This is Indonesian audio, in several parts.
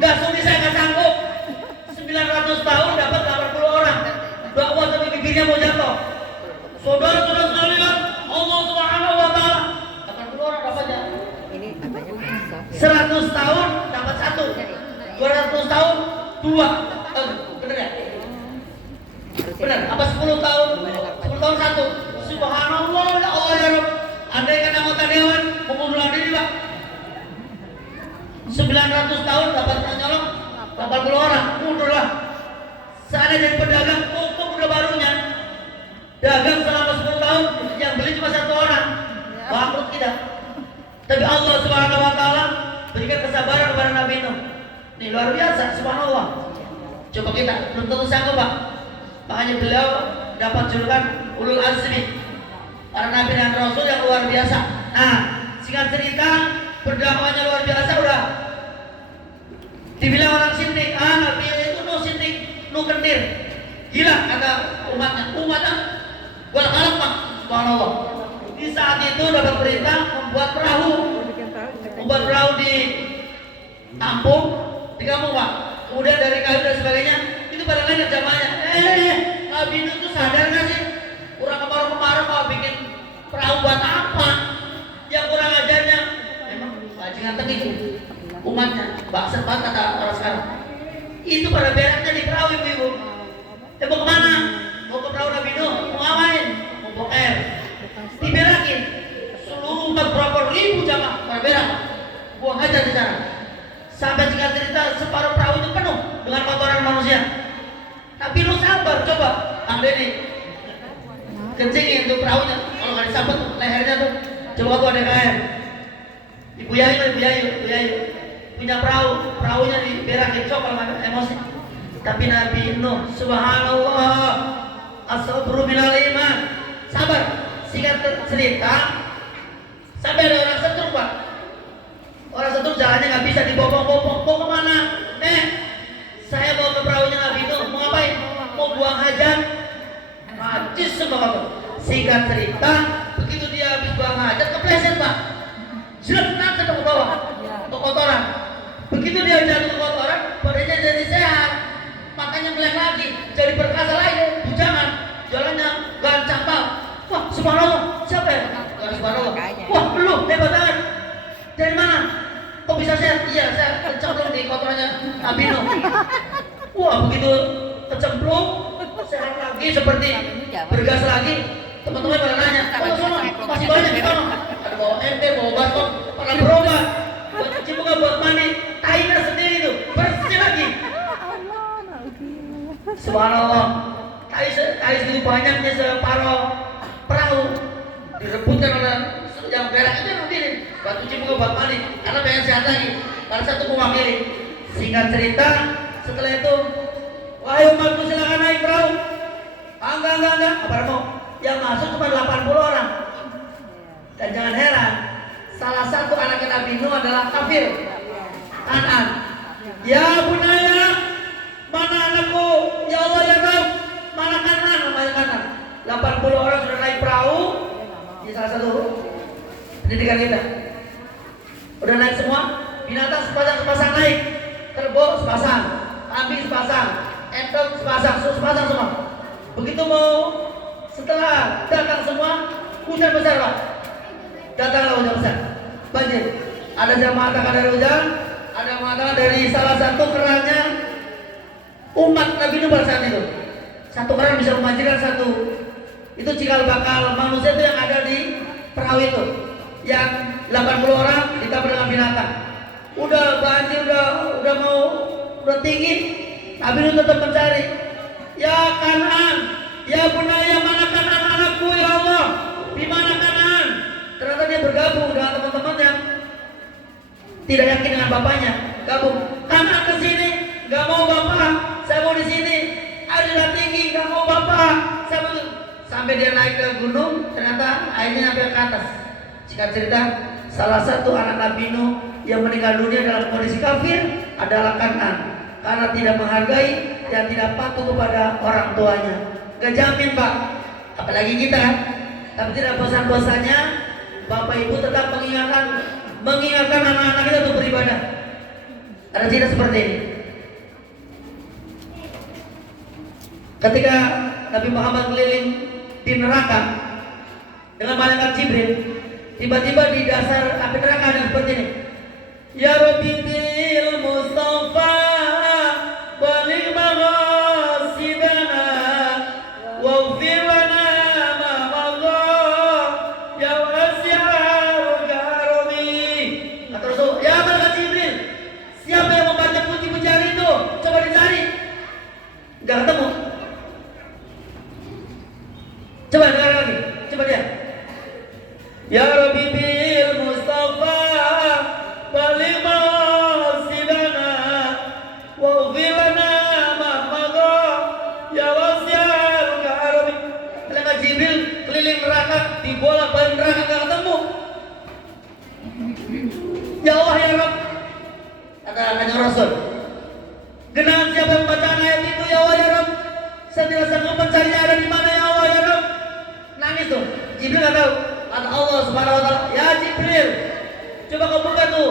Gak sudi, saya gak sanggup. 900 tahun dapat 80 orang. Dakwah sampai bibirnya mau jatuh. Saudara-saudara sekalian, Allah Subhanahu wa taala 80 orang dapatnya. Ini katanya bisa. 100 tahun dapat 1. 200 tahun 2. Bener ya? Benar, apa 10 tahun? 10 tahun 1. Subhanallah, ya Allah ya Rabb. Andai kan anggota dewan mengundurkan diri, Pak. 900 tahun dapat nyolong 80 orang, mundurlah. Seandainya jadi pedagang, tutup udah barunya. Dagang selama 10 tahun, yang beli cuma 1 orang. Bangkrut kita. Tapi Allah Subhanahu wa taala berikan kesabaran kepada Nabi Nuh. Ini luar biasa, subhanallah. Coba kita belum tentu sanggup, Pak. Makanya beliau dapat julukan Ulul Azmi, para nabi dan rasul yang luar biasa. Nah, singkat cerita, berdakwahnya luar biasa udah dibilang orang sinting, nabi itu no sinting, no kendir. Gila kata umatnya gua kalap, Pak. Subhanallah. Di saat itu dapat perintah membuat perahu di kampung, Pak. Kemudian dari kayu dan sebagainya, itu pada lain jamaahnya. Nabi Nuh tuh sadar nggak sih? Kurang kemarau mau bikin perahu buat apa? Yang kurang ajarnya, memang bajingan tengik umatnya. Bakset banget kata orang sekarang. Itu pada beraknya di perahu, ibu-ibu. Mau kemana? Mau ke perahu Nabi Nuh? Mau ngapain? Mau bawa air. Diberakin. Seluruh umat berapa ribu jamaah pada berak. Buang hajar di sana. Sampai singkat cerita separuh perahu itu penuh dengan kotoran manusia. Tapi lu sabar, coba Kang Deddy kencingin tuh perahunya. Kalau nggak disabet lehernya tuh, coba tuh ada air. Ibu Yayu punya perahunya diberakin, coba kalau nggak emosi. Tapi Nabi Nuh, subhanallah, as-sabru minal iman, sabar. Singkat cerita, sampai ada orang setruk, Pak. Orang setruk jalannya nggak bisa, dibopong-bopong. Mau kemana? Saya mau ke perahunya Nabi Nuh. Mau ngapain? Mau buang hajat. Najis semua, Pak. Singkat cerita, begitu dia habis buang hajat, kepleset, Pak. Jelek ke bawah, ke kotoran. Begitu dia jatuh ke kotoran, badannya jadi sehat, makanya melek lagi, jadi perkasa lagi, bujangan, jalannya gancang, Pak. Wah, subhanallah, siapa ya? Subhanallah. Wah, belum, hebat banget. Dari mana? Kok bisa sehat? Iya, saya kecemplung di kotorannya Nabi Nuh. Wah, begitu kecemplung, sehat lagi, seperti bergas lagi. Teman-teman pada nanya, oh sana, masih banyak di sana. Ada bawa ember, bawa batok, pakai berobat. Buat cuci muka, buat mandi, tainya sendiri itu, bersih lagi. Subhanallah, tai segitu banyaknya separuh perahu direbutkan oleh yang berak itu yang begini, buat cuci muka, buat mandi, karena pengen sehat lagi. Pada satu mewakili. Singkat cerita, setelah itu, wahai umatku silakan naik perahu. Enggak, apa mau? Yang masuk cuma 80 orang. Dan jangan heran, salah satu anaknya Nabi Nuh adalah kafir, Kanan. Ya bunaya, mana anakku? Ya Allah ya Rabb, mana Kanan? Namanya Kanan. 80 orang sudah naik perahu. Ini salah satu pendidikan kita. Udah naik semua, binatang sepasang naik, kerbau sepasang, kambing sepasang, entong sepasang, sepasang semua. Begitu mau setelah datang semua, hujan besar, Pak. Datanglah hujan besar, banjir. Ada yang mengatakan dari hujan, ada yang mengatakan dari salah satu kerannya umat Nabi Nuh pada saat itu. Satu keran bisa membanjirkan satu. Itu cikal bakal manusia itu yang ada di perahu itu. Yang 80 orang ditambah dengan binatang. Udah banjir, udah tinggi. Nabi Nuh tetap mencari. Ya Kanan, ya bunaya, mana Kanan anakku ya Allah? Di mana Kanan? Ternyata dia bergabung dengan teman-teman yang tidak yakin dengan bapaknya. Gabung. Kanan ke sini, nggak mau bapak. Saya mau di sini. Airnya tinggi, nggak mau bapak. Saya mau. Sampai dia naik ke gunung, ternyata airnya sampai ke atas. Singkat cerita, salah satu anak Nabi Nuh yang meninggal dunia dalam kondisi kafir adalah Kanan, karena tidak menghargai dan tidak patuh kepada orang tuanya. Gak jamin, Pak, apalagi kita kan. Tapi tidak bosan-bosannya Bapak Ibu tetap mengingatkan anak-anak kita untuk beribadah. Ada cerita seperti ini. Ketika Nabi Muhammad keliling di neraka dengan malaikat Jibril, tiba-tiba di dasar api neraka ada seperti ini. Ya Rabbi bil Mustafa balik maghasidana waghfir lana ma madha ya wasi'al karami. Kata Rasul, ya malaikat Jibril, siapa yang membaca puji-pujian itu? Coba dicari. Enggak ketemu. Coba dengar lagi, coba dia. Ya Rabbi bil Mustafa balik maghasidana waghfir lana ma madha ya wasi'al karami. Malaikat Jibril keliling neraka, dibolak-balik neraka, enggak ketemu. Ya Allah ya Rabb, kata Rasul, genaan siapa yang membaca ayat itu ya Allah ya Rabb, saya tidak sanggup mencarinya, ada di mana ya Allah ya Rabb. Nangis tuh, Jibril nggak tahu. Kata Allah Subhanahu Wa Taala, ya Jibril, coba kau buka tuh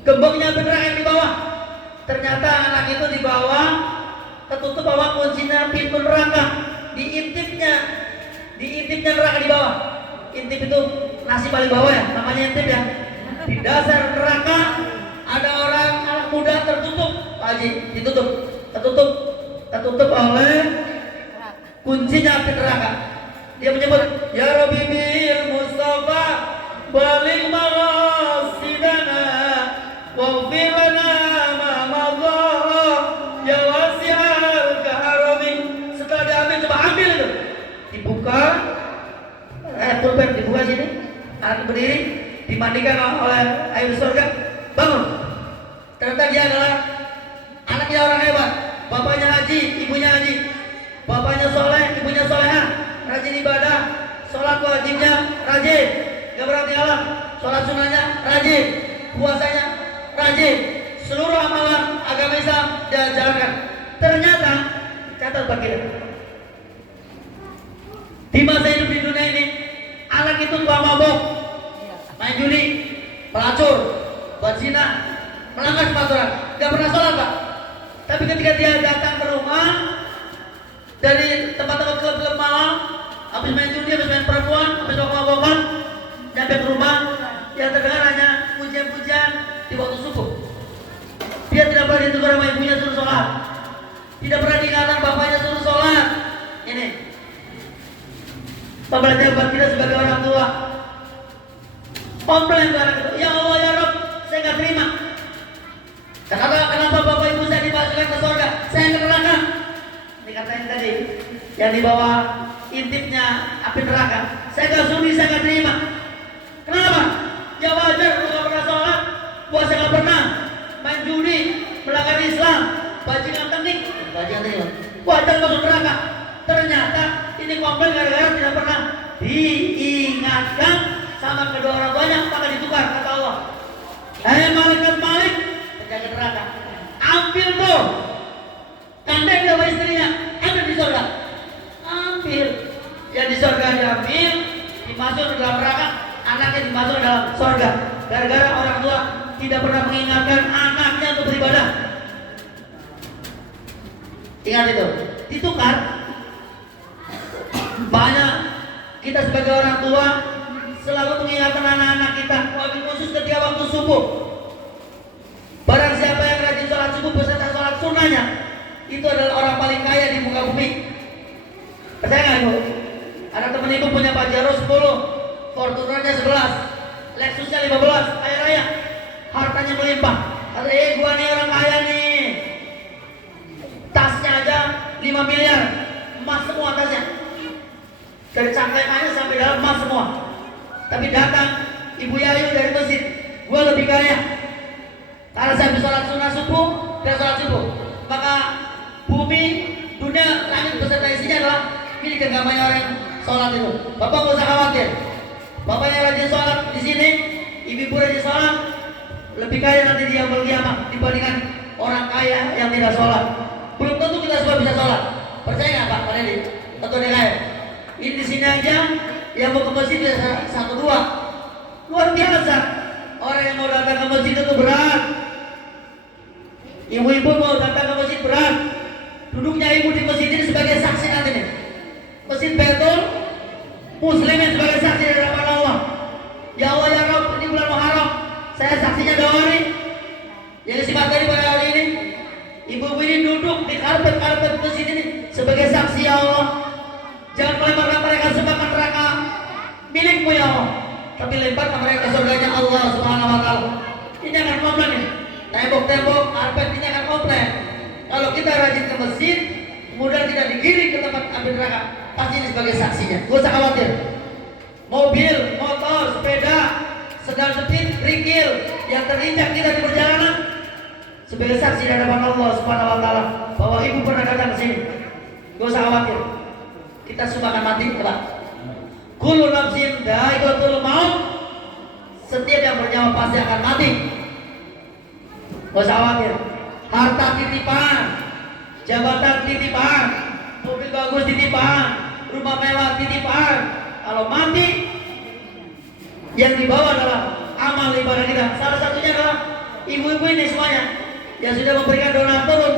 gemboknya beneran yang di bawah. Ternyata anak itu di bawah, tertutup bawah kuncinya pintu neraka, diintipnya neraka di bawah. Intip itu nasi paling bawah ya, namanya intip ya. Di dasar neraka ada orang anak muda tertutup, Pak Haji, tertutup oleh kuncinya api neraka. Dia menyebut, ya Rabbi bil Mustafa balik maghasidana waghfir lana ma madha ya wasi'al karami. Setelah diambil, coba ambil itu, dibuka pulpen, dibuka sini, anak berdiri, dimandikan oleh air surga, bangun. Ternyata dia adalah anaknya orang hebat, bapaknya haji, ibunya haji, bapaknya soleh, ibunya solehah, rajin ibadah, sholat wajibnya rajin, gak pernah tinggalan, sholat sunnahnya rajin, puasanya rajin, seluruh amalan agama Islam dia jalankan. Ternyata, catat bagian, di masa hidup di dunia ini, anak itu tukang mabok, main judi, pelacur, buat zina, melanggar peraturan, gak pernah sholat Pak. Tapi ketika dia datang ke rumah dari tempat-tempat klub-klub malam, habis main judi, habis main perempuan, habis mabok-mabokan, nyampe ke rumah, yang terdengar hanya pujian-pujian di waktu subuh. Dia tidak pernah ditegur sama ibunya suruh sholat, tidak pernah diingatkan bapaknya suruh sholat. Ini pembelajaran buat kita sebagai orang tua. Komplain ke anak itu, ya Allah ya Rabb, saya nggak terima. Kenapa bapak ibu saya dimasukkan ke surga, saya ke neraka? Dikatain tadi, yang di bawah intipnya api neraka, saya nggak sudi, saya nggak terima. Kenapa? Ya wajar, lu nggak pernah sholat, puasa nggak pernah, main judi, melanggar Islam, bajingan teknik, wajar masuk neraka. Ternyata ini komplain gara-gara tidak pernah diingatkan sama kedua orang tuanya, maka ditukar. Kata Allah, hai malaikat Malik, penjaga neraka, ambil tuh kandeng sama istrinya, ada di surga, ambil. Yang di surga diambil, dimasuk ke dalam neraka, anaknya dimasuk ke dalam surga. Gara-gara orang tua tidak pernah mengingatkan anaknya untuk beribadah. Ingat itu, ditukar. Banyak kita sebagai orang tua selalu mengingatkan anak-anak kita, wabil khusus ketika waktu subuh. Barang siapa yang rajin sholat subuh beserta sholat sunnahnya, itu adalah orang paling kaya di muka bumi. Percaya nggak ibu? Ada temen ibu punya Pajero 10, Fortunernya 11, Lexusnya 15, kaya raya, hartanya melimpah. Kata, gua nih orang kaya nih, tasnya aja 5 miliar, emas semua tasnya, dari cangkaiannya sampai dalam emas semua. Tapi datang Ibu Yayu dari masjid, gua lebih kaya karena saya bisa sholat sunnah subuh dan sholat subuh. Maka bumi, dunia, langit beserta isinya adalah milik agamanya orang yang sholat itu. Bapak gak usah khawatir, bapak yang rajin sholat di sini, ibu rajin sholat, lebih kaya nanti di yaumul qiyamah dibandingkan orang kaya yang tidak sholat. Belum tentu kita semua bisa sholat. Percaya nggak Pak Panedi? Tentu dia kaya. Ini di sini aja yang mau ke masjid bisa 1-2. Luar biasa. Orang yang mau datang ke masjid itu berat. Ibu-ibu mau datang ke masjid berat, duduknya ibu di masjid ini sebagai saksi nanti nih. Masjid Baitul Muslimin sebagai saksi di hadapan Allah. Ya Allah ya Rabb, ini bulan Muharram, saya saksinya 2 hari. Yang isi materi pada hari ini, ibu-ibu ini duduk di karpet masjid ini sebagai saksi ya Allah. Jangan melemparkan mereka sebagai neraka milikmu ya Allah, tapi lemparkan mereka surganya Allah Subhanahu wa Ta'ala. Ini akan komplain nih. Tembok-tembok, karpet ini akan komplain. Kalau kita rajin ke masjid, kemudian kita digiring ke tempat api neraka, pasti ini sebagai saksinya. Gak usah khawatir. Mobil, motor, sepeda, sedang speed, kerikil yang terinjak kita di perjalanan sebagai saksi di hadapan Allah Subhanahu wa Ta'ala bahwa ibu pernah datang ke sini. Gak usah khawatir. Kita semua akan mati, Pak. Kullu nafsin dha'iqatul maut. Setiap yang bernyawa pasti akan mati. Gak usah khawatir. Harta titipan, jabatan titipan, mobil bagus titipan, rumah mewah titipan. Kalau mati, yang dibawa adalah amal ibadah kita. Salah satunya adalah ibu-ibu ini semuanya yang sudah memberikan donatur